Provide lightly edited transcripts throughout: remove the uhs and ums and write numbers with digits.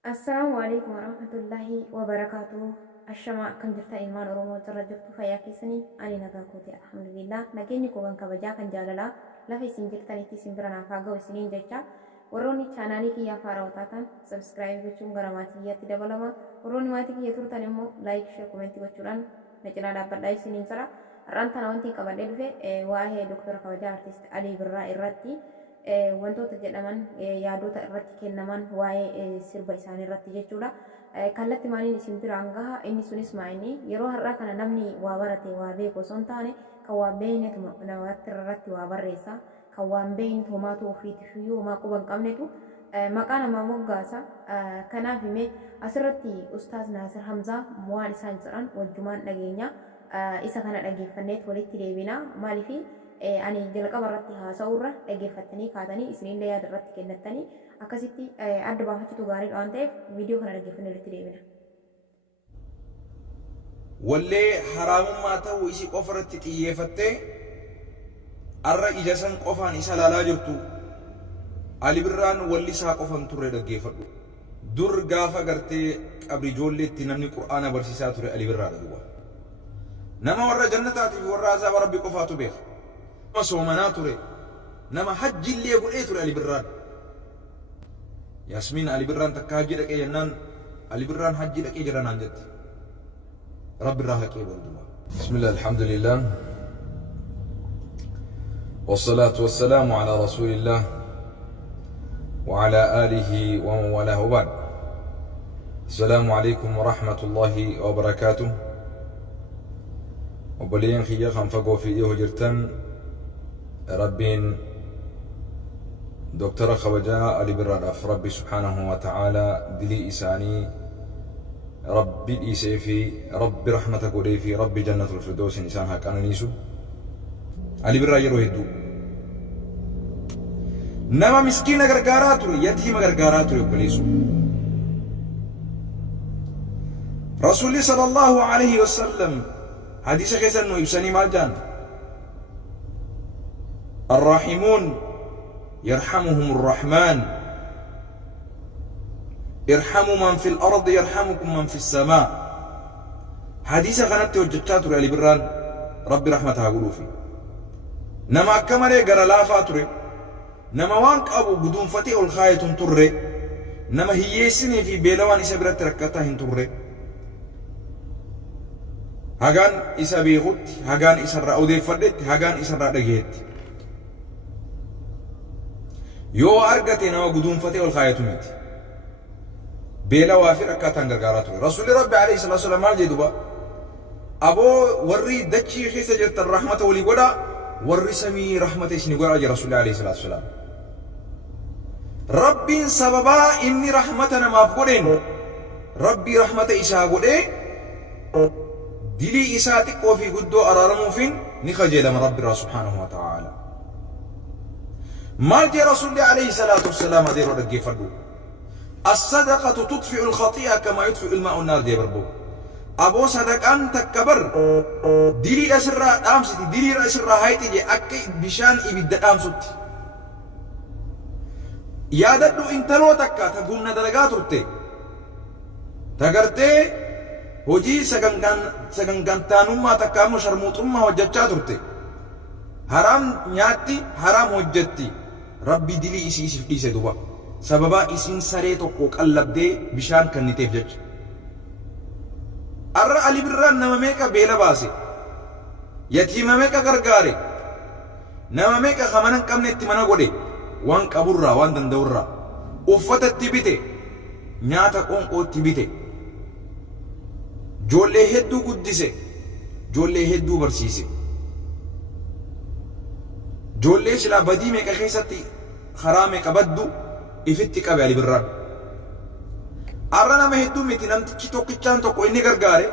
السلام عليكم ورحمة الله وبركاته. الشماء كان جرتا إيمان أرومو ترجبت فيا كيسني أني نجاكوتي الحمد لله نجيني كوبان كبجا كان جاللا لا في سنجرتا نتي سنبرنا فاجا وسنين جتا وروني channel كي يا فاروتاتان سبسكرايب بچون غراماتي يا تدبلما وروني ماتي كي يتورتان إمو لايك شير كومنتي بچوران نجنا دابا لاي سنين سرا رانتنا وانتي كبدل في واهي دكتور كبجا artist علي برا إراتي wantoota jedhaman yaadota irratti kennaman waa'ee sirba isaanii irratti jechuudha. Kallatti maaliin isin biraan gaha inni sunis maa'inni yeroo har'aa kana namni waa barate waa beeku osoo hin taane kan waa beeknetu namatti irratti waa barreessa kan waan beeknetu homaatu ofiitiif iyyuu homaa quba hin qabnetu maqaa namaa moggaasa. Kanaaf himee asirratti Ustaaz Naasir Hamzaa waan isaan jedhan wajjumaan dhageenya isa kana dhageeffanneet walitti deebina maaliif ani jalqaba irratti haasa'uurra dhaggeeffattanii kaatanii isinillee yaada irratti kennattanii akkasitti adda baafachitu gaariidha waan ta'eef viidiyoo kana dhaggeeffannee walitti deebina. Wallee haraamummaa ta'uu isii qofa irratti xiyyeeffattee arra ija san qofaan isa laalaa jirtu Ali Birraan walli isaa qofan turre dhaggeeffadhu. Dur gaafa gartee qabri ijoolleetti namni Qur'aana barsiisaa ture Ali Birraadha duuba. Nama warra jannataatiif warra azaaba rabbi qofaatu beeka. Soomana ture nama hajji illee godhee ture Ali Birraan. Yasmiin Ali Birraan takka hajji dhaqee jennaan Ali Birraan hajji dhaqee jira naan jetti. Rabbi irraa haqee barduuba. Bismillah alhamdulillah. والصلاة والسلام على رسول الله وعلى آله ومن والاه وبعد. السلام عليكم ورحمة الله وبركاته. وبلين خيا خنفقوا في إيه جرتن ربين دكتور خبجاء علي برادف ربي سبحانه وتعالى دلي إساني ربي إيسيفي ربي رحمتك وليفي ربي جنة الفردوس إنسان هكذا نيسو علي برا يروهدو نما مسكين غرغارات يتيم غرغارات يبليسو رسول صلى الله عليه وسلم حديث كيسا انه يبسني مالجان الراحمون يرحمهم الرحمن ارحموا من في الأرض يرحمكم من في السماء. حديث غنت وجدتات علي بران ربي رحمتها قلوفي نما كمري قرى لا فاتري نما وانك أبو بدون فتي الخاية تري نما هيسني في بيلوان إسابرة تركتها تري هاغان إسابي غد هاغان إسرع أودي فردت هاغان إسرع دقيت yoo argate nama guduunfatee ol kaayatu miti beela waa fi rakkaataan gargaaraa ture rasuulli rabbi alayhi salaatu wasalaam maal jedhu aboo warri dachii keessa jirtan rahmata walii godha warri samii rahmata isinii godha jedha rasuulli alayhi salaatu wasalaam. Rabbiin sababaa inni rahmata namaaf godheen rabbii rahmata isaa godhee dilii isaa xiqqoo fi guddoo araaramuufin ni kajeelama rabbi irraa subhaanahu wa ta'aala. مال جاء رسول الله عليه الصلاة والسلام هذه رد فردو الصدقة تطفئ الخطيئة كما يطفئ الماء النار دي بربو أبو صدق أنت كبر ديري أسرة أمستي ديري أسرة هايتي جي أكي بشان إبدا أمستي يا ددو انتلو تكا تقومنا دلقات رتي تقرتي هجي سغنغان تانوما تكا مشرموت أمه وججات رتي حرام نياتي حرام وجتي ربي دلي إسي إسي دوبا سببا إسين سريتو قوك اللبدي بشان كنتيف جج أرى علي بران نما ميكا بيلا باسي يتيما ميكا غرغاري نما ميكا خمانن كم نتي منا قولي وان كبورا وان دندورا أفتا تبيتي نياتا قون قو تبيتي جولي هدو قدسي جولي هدو برسيسي جولي سلا بدي ميكا خيستي خرامي كبدو إفتي كبي علي بران أرانا مهدو ميتي نمتكي توقيتشان توقو إني غرغاري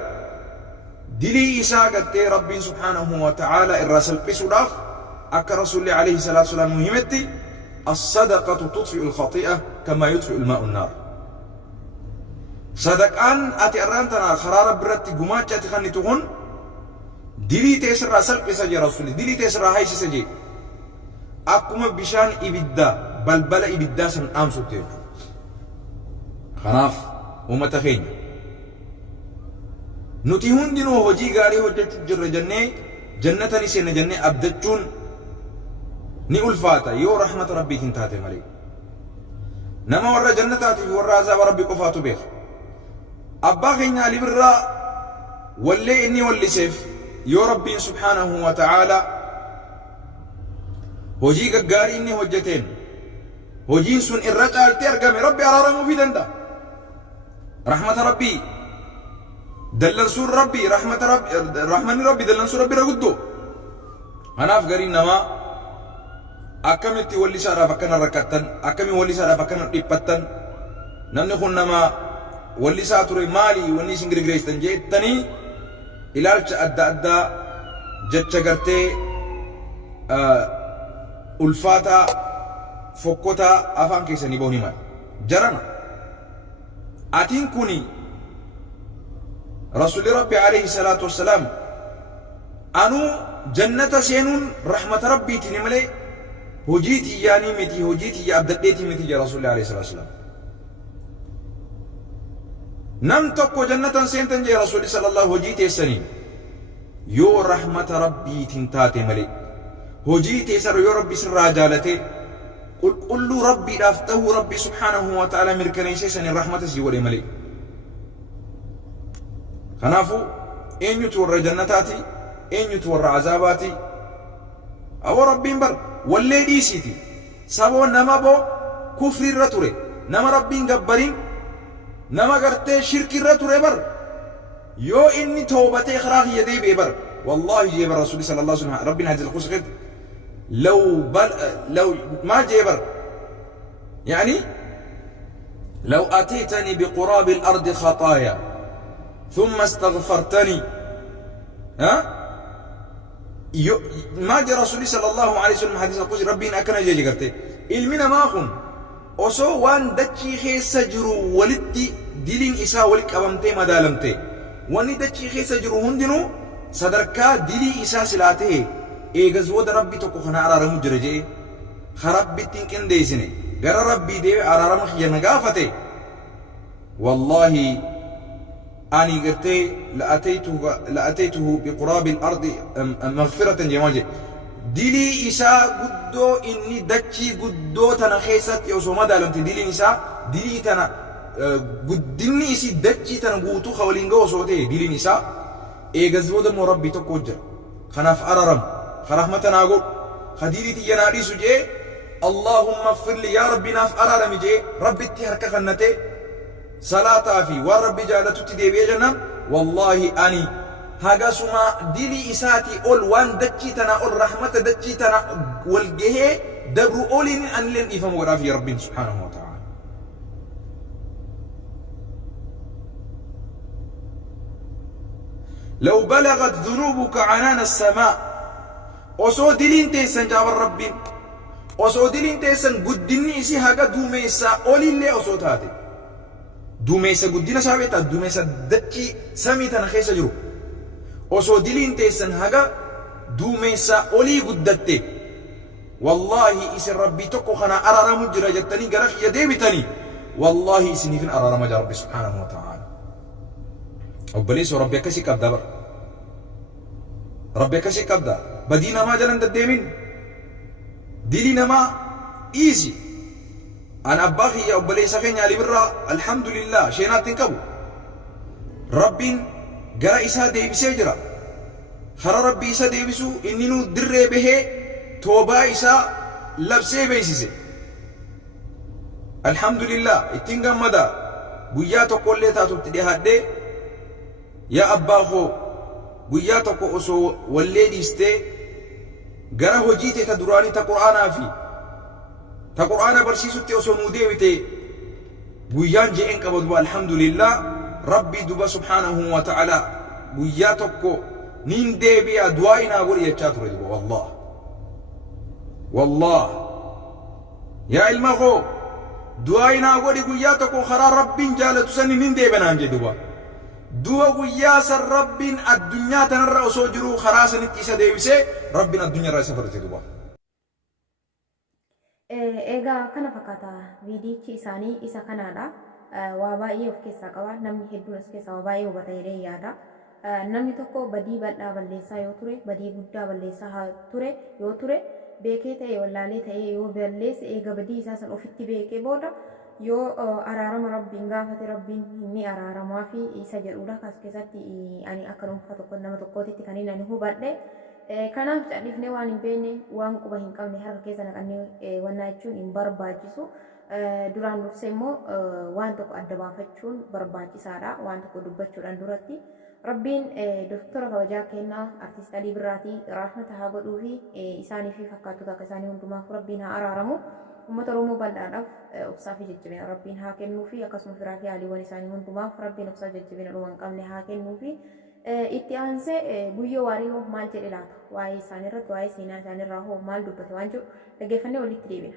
دلي إساء قدتي ربي سبحانه وتعالى الرسل بسلاف أكا رسول الله عليه الصلاة والسلام مهمتي الصدقة تطفئ الخطيئة كما يطفئ الماء النار صدقان أتي أرانتنا خرار برتي قماتش أتي خاني تغن دلي تيسر رسل بسجي رسول الله دلي تيسر هايسي سجي akkuma bishaan ibiddaa balbala ibiddaa san dhaamsutti jechuudha. خناف ومتخين نتي هندنو هجي غاري هجت جر جنة نسين جنة أبدتشون ني ألفاتا يو رحمة ربي تنتاتي ملي نما ورا جنتاتي ورا عذاب ربي قفاتو بيخ أبا خينا لبرا ولي إني ولي سيف يو ربي سبحانه وتعالى هجي غاري إني هجتين هجي سن الرجال ترقم ربي أرارمو في دندا رحمة ربي دلن سور ربي رحمة ربي دلن سور ربي رغدو أنا أفقرين نما أكملتي ولي سارة فكنا ركتن أكمل ولي سارة فكنا ريبتن نمني خون نما ولي ساتوري مالي وني سنجري غريستن جيتني إلالش أدى جتش غرتي ألفاتا فوكوتا أفان كيسني بوني مال جرنا أتين كوني رسول ربي عليه الصلاة والسلام أنو جنة سينون رحمة ربي تنملي هجيتي يعني متي هجيتي يا أبدتي متي يا رسول الله عليه الصلاة والسلام نم تقو جنة سينتن يا رسول الله صلى الله هجيتي السنين يو رحمة ربي تنتاتي ملي هجيتي سر يو ربي سر راجالتي قل ربي دافته ربي سبحانه وتعالى مركنيسي سن الرحمة سيولي ملي خنافو إن يتور جنتاتي إن يتور عذاباتي أو ربي بر واللي دي سيتي سابو نما بو كفر الرتوري نما ربي جبرين نما قرتي شرك الرتوري بر يو إني توبتي خراخ يدي بيبر والله جيب الرسول صلى الله عليه وسلم ربنا هذه القصة لو ما جيبر يعني لو أتيتني بقراب الأرض خطايا ثم استغفرتني ها ما جاء رسول صلى الله عليه وسلم حديث القدس ربي أكنا جي قرتي علمنا ما أخون أصو وان دتشي خيس سجرو ولدي دلين إسا ولك أبمتي مدالمتي واني دتشي خيس سجرو هندنو صدركا دلي إسا سلاته إيغز ود ربي تكو خنا أرارم جرجي خربي تنكن ديسني غير ربي دي أرارم خيا نقافته والله أني قرتي لأتيته بقراب الأرض مغفرة جماجة دلي إساء قدو إني دكي قدو تنخيست يوسو مدى لم تدلي إساء دلي تنا قدني إسي دكي تنقوتو خولينغو صوتي دلي إساء إيغزو دمو ربي تقوجر خناف أررم خرحمتنا أقول خديري تيناري سجي اللهم اغفر لي يا ربي ناف أررم جي ربي تهرك خنتي صلاة في ورب جالة تدي جنة والله أني هاجا سما دلي إساتي أول وان دجيتنا أول رحمة دجيتنا والجه دبر أولين أن لن يفهم ورافي ربي سبحانه وتعالى لو بلغت ذنوبك عنان السماء وسو دلين تيسن جاب الرب وسو دلين تيسن قدني إسي هاجا دوميسا أولي اللي أصوتاتي دوميسا قدنا سابتا دوميسا دكي سميتا نخيسا جرو وسو دلين تيسن هاقا دوميسا أولي قدتي والله إسن ربي تقو خنا أرارم جرى جتني قرخ يديبتني والله إسن فين أرارم جا ربي سبحانه وتعالى وبليس ربي كسي كبدا بر ربي كسي كبدا بدينا ما جلن تديمين دلينا ما إيزي أنا أباخي يا أبلي سخين علي برا الحمد لله شينات تنكبو ربين قرأ إسا ديبسي جرا خرا ربي إسا ديبسو إننو در به توبا إسا لبسي بيسيسي الحمد لله اتنقم مدى بياتو قولي تاتو تديهات دي يا أباخو بياتو قوسو والليدي استي قرأ هجيتي تدراني تقرآنا في تقرآن برسيسو تيوسو موديوتي بيان جئن قبضوا الحمد لله ربي دبا سبحانه وتعالى بياتكو نين دي بيا دوائنا وري يتشاتر دبا والله يا المغو دوائنا وري بياتكو خرا ربي جالة سني نين دي بنانجي دبا دوا وياس الرب الدنيا تنرى وسوجرو خراسن تيسا ديبسي ربنا الدنيا رأي سفرتي دبا Egaa kana fakkaata viidiyochi isaanii isa kanaadha. waa baay'ee of keessaa qaba. Namni hedduun as keessaa waa baay'ee hubata jedhee yaada. Namni tokko badii bal'aa balleessaa yoo ture, badii guddaa balleessaa ture yoo ture, beekee ta'e wallaalee ta'ee yoo balleesse eega badii isaa san ofitti beekee booda yoo araarama rabbiin gaafate rabbiin ni araaramaa fi isa jedhudha. Kas keessatti ani akka dhuunfaa tokko nama tokkootitti kan inni hubadhe. Kanaaf callisnee waan hin beekne waan quba hin qabne harka keessa naqannee wannaa jechuun hin barbaachisu. Duraan dursee immoo waan tokko adda baafachuun barbaachisaadha. Waan tokko dubbachuudhaan duratti rabbiin doktora kabajaa kennaa artiist Alii Birraatii rahmata haa godhuu fi isaanii fi fakkaattota akka isaanii hundumaaf rabbiin haa araaramu. Uummata Oromoo bal'aadhaaf obsaa fi jajjabina rabbiin haa kennuu fi akkasumas firaa fi haaliiwwan isaanii hundumaaf rabbiin obsaa jajjabina dhuma hin qabne haa kennuu fi itti aansee guyyoo waariyoo maal jedhe laata waa'ee isaanii irratti waa'ee seenaa isaanii irraa hoo maal dubbate waan jiru dhaggeeffannee walitti deebina.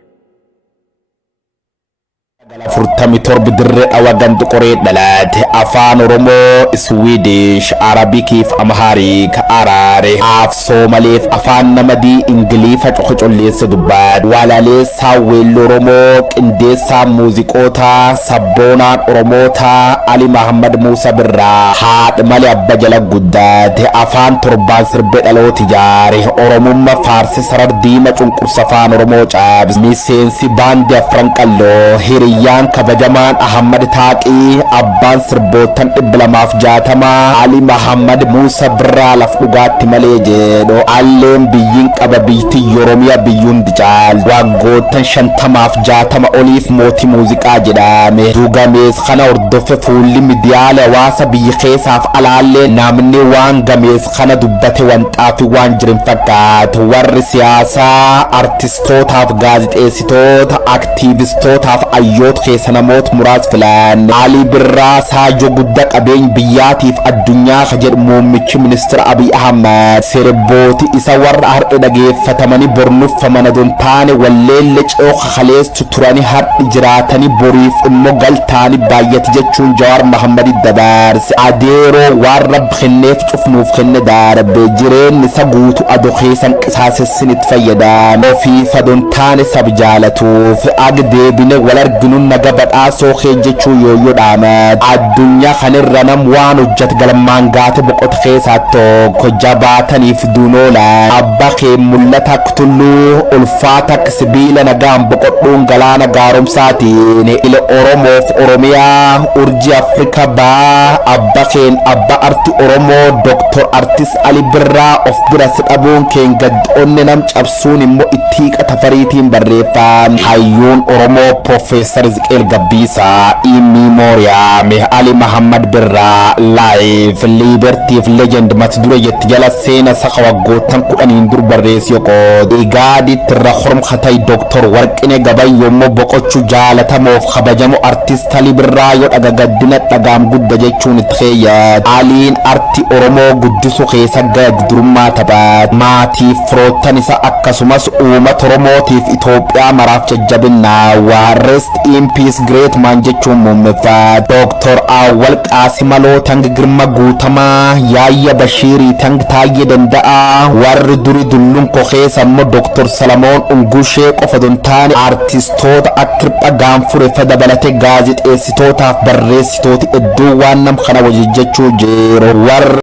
Furtami torbi dirree dhawagantu qoree dhalaate afaan Oromoo, Swiidish, Arabikiif Amhaarik, Araare, Af Soomaleef afaan namadii Ingilifa cocolleesse dubbaat walaaleessaa weelluu Oromoo qindeessaa muuziqoota sabboonaan Oromoota Ali Mahammad Muusa Birraa haadha malee abba jala guddaate afaan torbaan sirbee dhalooti jaare Oromummaa faarsi sarar diima cunqursa afaan Oromoo caabs miseensi baandii afran qalloo hiriyyaan kabajamaan Ahmad Taaqii abbaan sirbootan 260 Ali Mahammad Muusa Birraa laf dhugaatti malee jedhu alleen biyyiin qaba biyyatti Oromiyaa biyyuun dicaal waggoottan 50-60 oliif mootii muuziqaa jedhame duugamees kana hordoffe fuulli miidiyaalee hawaasa biyya keessaaf alaallee namni waan gamees kana dubbate wanxaa fi waan jirin fakkaatu warri siyaasaa artistootaaf gaazixeessitoota aktiivistootaaf ayyoota keessa namoota muraas filan Ali Birraa saayoo guddaa qabeenya biyyaatiif addunyaa ka jedhu muummichi ministeera Abiy Ahmed sirbooti isa warra har'a dhageeffatamanii bornuffaman adoon taane walleelle ce'oo kakaleessu turanii har'i jiraatanii boriif immoo galtaanii baay'ate jechuun Jawaar Mahammadi dabarse adeeroo waan rabbi kenneef cufnuuf kenne darbe jireenyi isa guutu adoo keessan qisaasessinitti fayyadame ofiif adoon taane sab jaalatuuf agdeebine wal arginuun naga badhaasoo kee jechuu yooyyoo dhaamat addunyaa kanirra nam waan hojjat galmaan gaate boqota keessaa tokko jabaataniif duunoolaan abba kee mul'ata akka tulluu ulfaata akka sibiila nagaan boqodhuun galaana gaaromsaatiin ila Oromoof Oromiyaa urjii Afrika baa abba keen abba arti Oromoo Dr. Artist Ali Birraa of bira si dhabuun keen gaddoonni nam cabsuun immoo ittiiqa tafariitiin barreeffam hayyuun Oromoo Profeesar Ziqeel Gabbiisaa Immemoriam Ali Mahammad Birraa Live Liberty Legend mata dure jetti jala seena saka waggoottan 10 dur barreessi yoqoo igaaditti irra horm khatay Dr. Warqine Gabayyoo immoo boqochuu jaalatamoof kabajamu artist Ali Birraa yoo dhagagaddina dhagaam gudda jechuun itti keeyyaat Aliin arti Oromoo guddisu keessa gad durummaa taphaat maatii firoottan isa akkasumas uummata Oromootiif Itoophiyaa maraaf jajjabinnaa waa rest in peace great man jechuun muummeffaa Dr. Awwal Qaasimaloo tang girma guutamaa yaayya Bashiirii tang taayye danda'a warri duri dulluun kokeessa immoo Dr. Salamoon Ungushee qofa dontaane artistoota akkirpha gaanfure fa dabalate gaazixeessitootaaf barreessitooti iddoo waan nam kana wajji jechuu jeero warri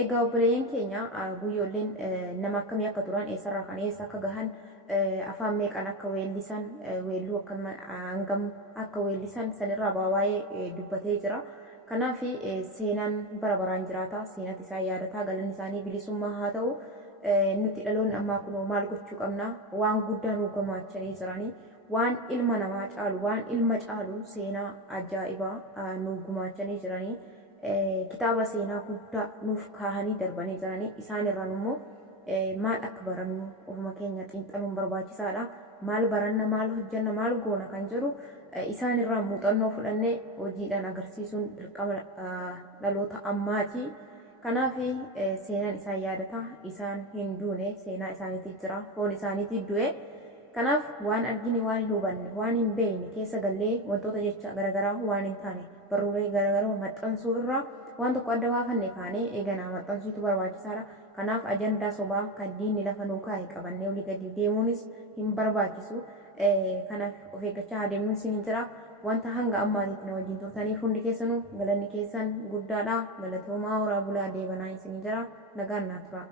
egaa obboleeyyan keenya guyyoolleen nama akkamii akka turan eessarraa kan eessa akka gahan afaan meeqan akka weellisan weelluu akkam hangam akka weellisan sanirraa waa'ee dubbatee jira. Kanaaf seenaan bara baraan jiraata seenati isaa yaadataa galanni isaanii bilisummaa haa ta'u nuti dhaloonni ammaa kunoo maal gochuu qabna waan guddaa nu gumaachanii jiranii waan ilma namaa caalu waan ilma caalu seenaa ajaa'ibaa nu gumaachanii jiranii. Kitaaba seenaa guddaa nuuf kaahanii darbanii jiranii isaan irraan immoo maal akka barannu ofuma keenya xiinxaluun barbaachisaadha. Maal baranna maal hojjanna maal goona kan jedhu isaan irraa muuxannoo fudhannee hojiidhaan agarsiisuun dirqama dhaloota ammaati. Kanaaf seenaan isaan yaadata isaan hin duune seenaa isaaniitti jira foon isaaniitti du'e. Kanaaf waan argine waan hin hubanne waan hin beekne keessa gallee wantoota jecha garaagaraa waan hin taane barruulee garaagaraa maxxansuu irraa waan tokko adda baafanne kaanee eeganaa maxxansuutu barbaachisaadha. Kanaaf ajandaa sobaa kan diinni lafa nuu kaa'e qabannee olii gadi deemuunis hin barbaachisu. Kanaaf of eeggachaa adeemuun siin jira. wanta hanga ammaatitti na wajjin turtaniif hundi keessanuu galanni keessan guddaadha. Galatoomaa horaa bulaa deebanaa isin jira nagaan naa tura.